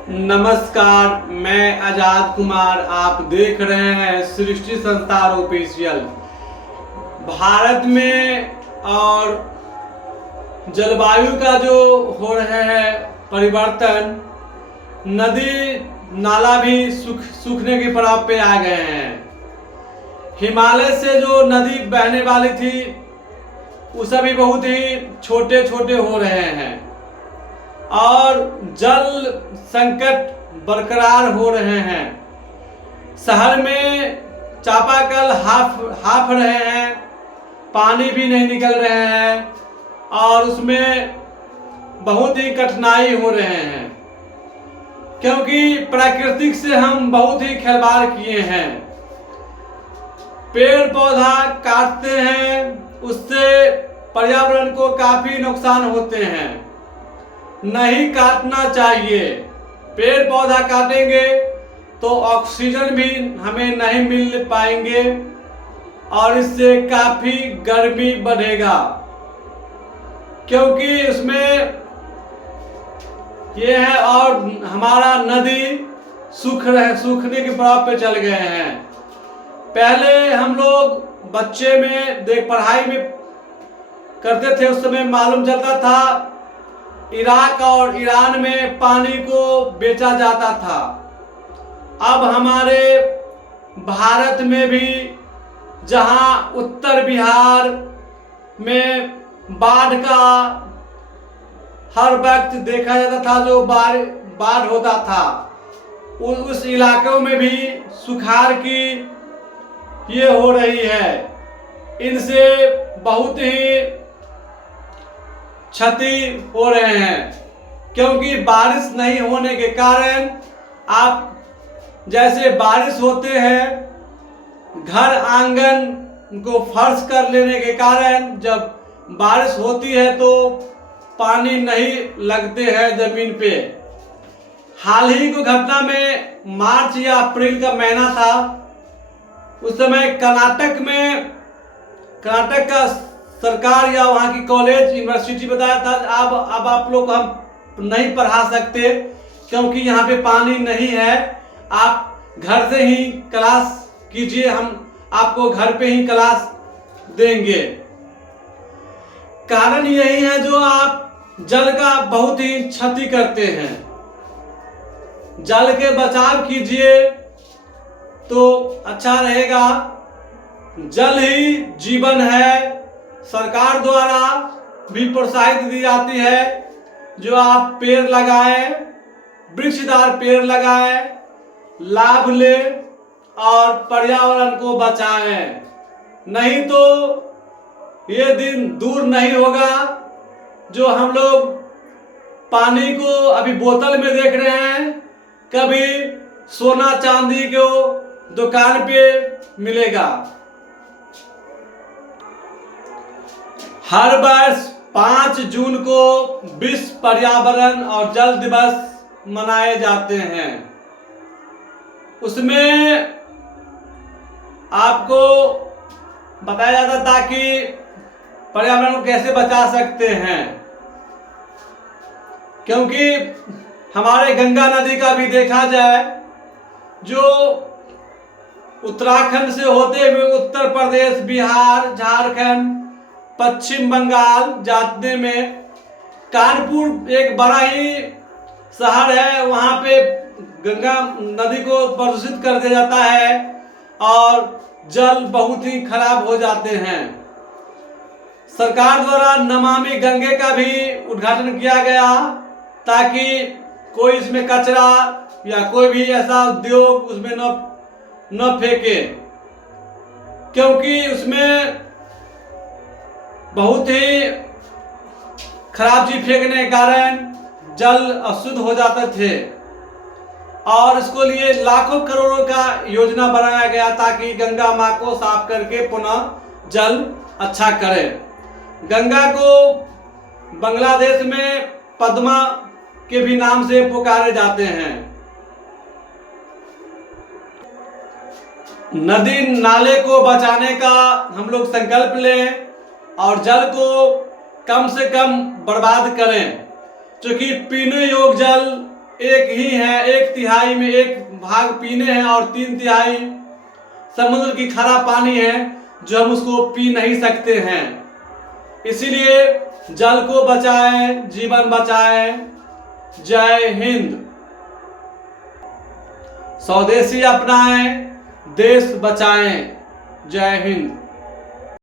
नमस्कार, मैं आजाद कुमार। आप देख रहे हैं सृष्टि संस्कार ऑफिशियल। भारत में और जलवायु का जो हो रहा है परिवर्तन, नदी नाला भी सूखने के पड़ाव पे आ गए हैं। हिमालय से जो नदी बहने वाली थी वो सभी बहुत ही छोटे छोटे हो रहे हैं और जल संकट बरकरार हो रहे हैं। शहर में चापाकल हाफ रहे हैं, पानी भी नहीं निकल रहे हैं और उसमें बहुत ही कठिनाई हो रहे हैं, क्योंकि प्राकृतिक से हम बहुत ही खिलवाड़ किए हैं। पेड़ पौधा काटते हैं, उससे पर्यावरण को काफी नुकसान होते हैं। नहीं काटना चाहिए। पेड़ पौधा काटेंगे तो ऑक्सीजन भी हमें नहीं मिल पाएंगे और इससे काफी गर्मी बढ़ेगा, क्योंकि उसमें ये है। और हमारा नदी सूखने के पड़ाव पे चल गए हैं। पहले हम लोग बच्चे में पढ़ाई में करते थे, उस समय मालूम चलता था इराक और ईरान में पानी को बेचा जाता था। अब हमारे भारत में भी, जहां उत्तर बिहार में बाढ़ का हर वक्त देखा जाता था, जो बाढ़ होता था, उस इलाकों में भी सुखाड़ की ये हो रही है। इनसे बहुत ही क्षति हो रहे हैं, क्योंकि बारिश नहीं होने के कारण, आप जैसे बारिश होते हैं घर आंगन को फर्श कर लेने के कारण, जब बारिश होती है तो पानी नहीं लगते हैं जमीन पे। हाल ही को घटना में मार्च या अप्रैल का महीना था, उस समय कर्नाटक का सरकार या वहाँ की कॉलेज यूनिवर्सिटी बताया था अब आप लोग हम नहीं पढ़ा सकते, क्योंकि यहाँ पे पानी नहीं है। आप घर से ही क्लास कीजिए, हम आपको घर पे ही क्लास देंगे। कारण यही है जो आप जल का बहुत ही क्षति करते हैं। जल के बचाव कीजिए तो अच्छा रहेगा। जल ही जीवन है। सरकार द्वारा भी प्रोत्साहित दी जाती है जो आप पेड़ लगाएं, वृक्षदार पेड़ लगाएं, लाभ ले और पर्यावरण को बचाएं। नहीं तो ये दिन दूर नहीं होगा जो हम लोग पानी को अभी बोतल में देख रहे हैं, कभी सोना चांदी को दुकान पे मिलेगा। हर वर्ष 5 जून को विश्व पर्यावरण और जल दिवस मनाए जाते हैं। उसमें आपको बताया जाता था कि पर्यावरण को कैसे बचा सकते हैं, क्योंकि हमारे गंगा नदी का भी देखा जाए, जो उत्तराखंड से होते हुए उत्तर प्रदेश, बिहार, झारखंड, पश्चिम बंगाल जाने में कानपुर एक बड़ा ही शहर है, वहाँ पे गंगा नदी को प्रदूषित कर दिया जाता है और जल बहुत ही खराब हो जाते हैं। सरकार द्वारा नमामि गंगे का भी उद्घाटन किया गया, ताकि कोई इसमें कचरा या कोई भी ऐसा उद्योग उसमें न फेंके, क्योंकि उसमें बहुत ही खराब चीज फेंकने के कारण जल अशुद्ध हो जाते थे और इसको लिए लाखों करोड़ों का योजना बनाया गया, ताकि गंगा माँ को साफ करके पुनः जल अच्छा करे। गंगा को बांग्लादेश में पद्मा के भी नाम से पुकारे जाते हैं। नदी नाले को बचाने का हम लोग संकल्प लें और जल को कम से कम बर्बाद करें, क्योंकि पीने योग्य जल एक ही है, 1/3 में 1 भाग पीने हैं और 3/3 समुद्र की खारा पानी है जो हम उसको पी नहीं सकते हैं। इसीलिए जल को बचाएं, जीवन बचाएं। जय हिंद। स्वदेशी अपनाएं, देश बचाएं। जय हिंद।